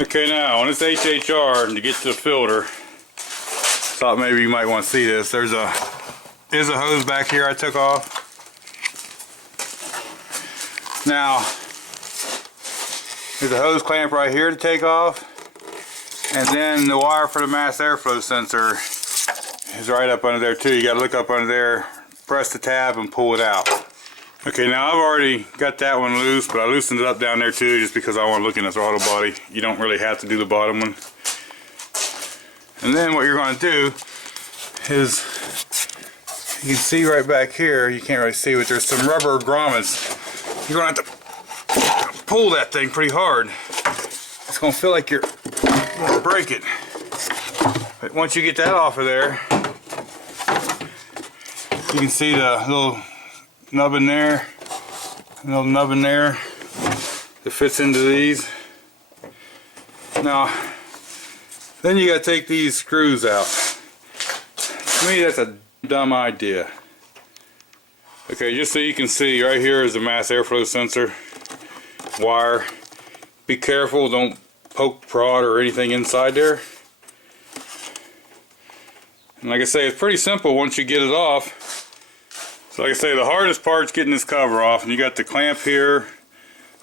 Okay, now on this HHR, to get to the filter, thought maybe you might want to see this. There's a hose back here I took off. Now, there's a hose clamp right here to take off, and then the wire for the mass airflow sensor is right up under there too. You got to look up under there, press the tab, and pull it out. Okay, now I've already got that one loose, but I loosened it up down there too, just because I want to look in the throttle body. You don't really have to do the bottom one. And then what you're going to do is, you can see right back here, you can't really see, but there's some rubber grommets. You're going to have to pull that thing pretty hard. It's going to feel like you're going to break it. But once you get that off of there, you can see the little nub in there, little nub in there that fits into these. Now, then you got to take these screws out. To me, that's a dumb idea. Okay, just so you can see, right here is the mass airflow sensor wire. Be careful, don't poke, prod, or anything inside there. And like I say, it's pretty simple once you get it off. So like I say, the hardest part's getting this cover off. And you got the clamp here,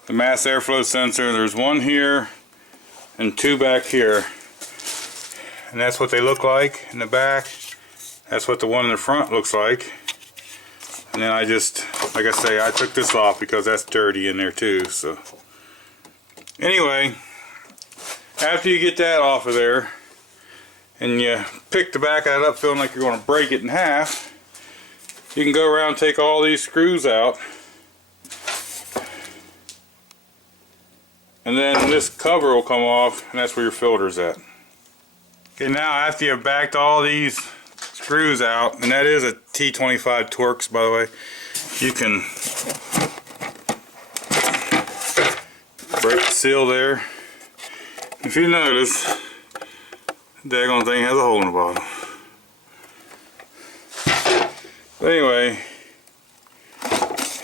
the mass airflow sensor. There's one here and two back here. And that's what they look like in the back. That's what the one in the front looks like. And then I just, like I say, I took this off because that's dirty in there too. So anyway, after you get that off of there and you pick the back of it up feeling like you're going to break it in half, you can go around and take all these screws out, and then this cover will come off, and that's where your filter's at. Okay, now after you've backed all these screws out, and that is a T25 Torx, by the way, you can break the seal there. If you notice, the daggone thing has a hole in the bottom. But anyway,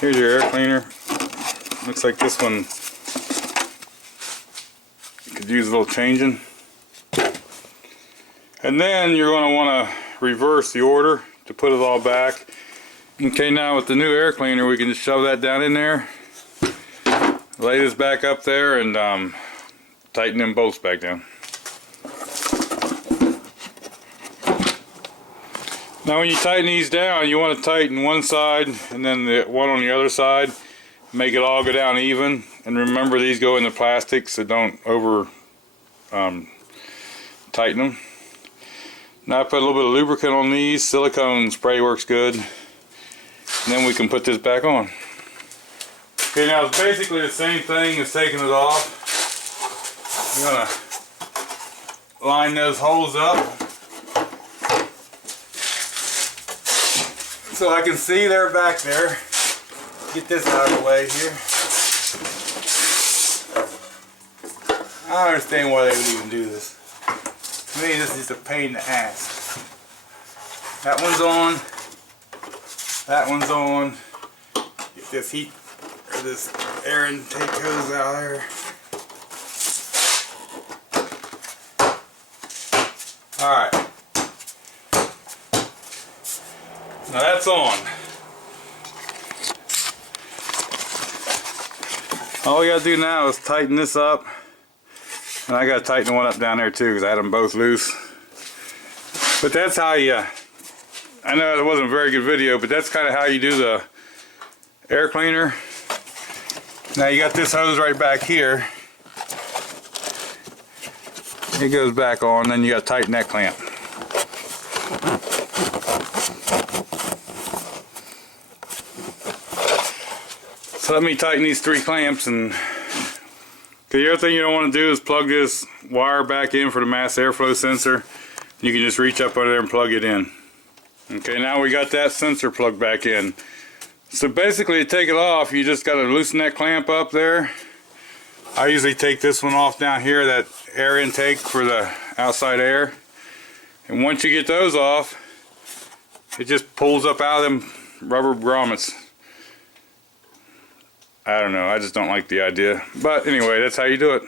here's your air cleaner. Looks like this one could use a little changing. And then you're going to want to reverse the order to put it all back. Okay, now with the new air cleaner, we can just shove that down in there, lay this back up there, and tighten them bolts back down. Now when you tighten these down, you want to tighten one side and then the one on the other side. Make it all go down even. And remember, these go in the plastic, so don't over tighten them. Now I put a little bit of lubricant on these. Silicone spray works good. And then we can put this back on. Okay, now it's basically the same thing as taking it off. You're going to line those holes up, so I can see they're back there. Get this out of the way here. I don't understand why they would even do this. To me, this is a pain in the ass. That one's on. That one's on. Get this heat, or this air intake hose out there. Alright. Now that's on. All we gotta do now is tighten this up. And I gotta tighten one up down there too, because I had them both loose. But that's how you, I know it wasn't a very good video, but that's kind of how you do the air cleaner. Now you got this hose right back here. It goes back on, then you gotta tighten that clamp. So let me tighten these three clamps. And the other thing you don't want to do is plug this wire back in for the mass airflow sensor. You can just reach up under there and plug it in. Okay, now we got that sensor plugged back in. So basically, to take it off, you just got to loosen that clamp up there. I usually take this one off down here, that air intake for the outside air. And once you get those off, it just pulls up out of them rubber grommets. I don't know, I just don't like the idea. But anyway, that's how you do it.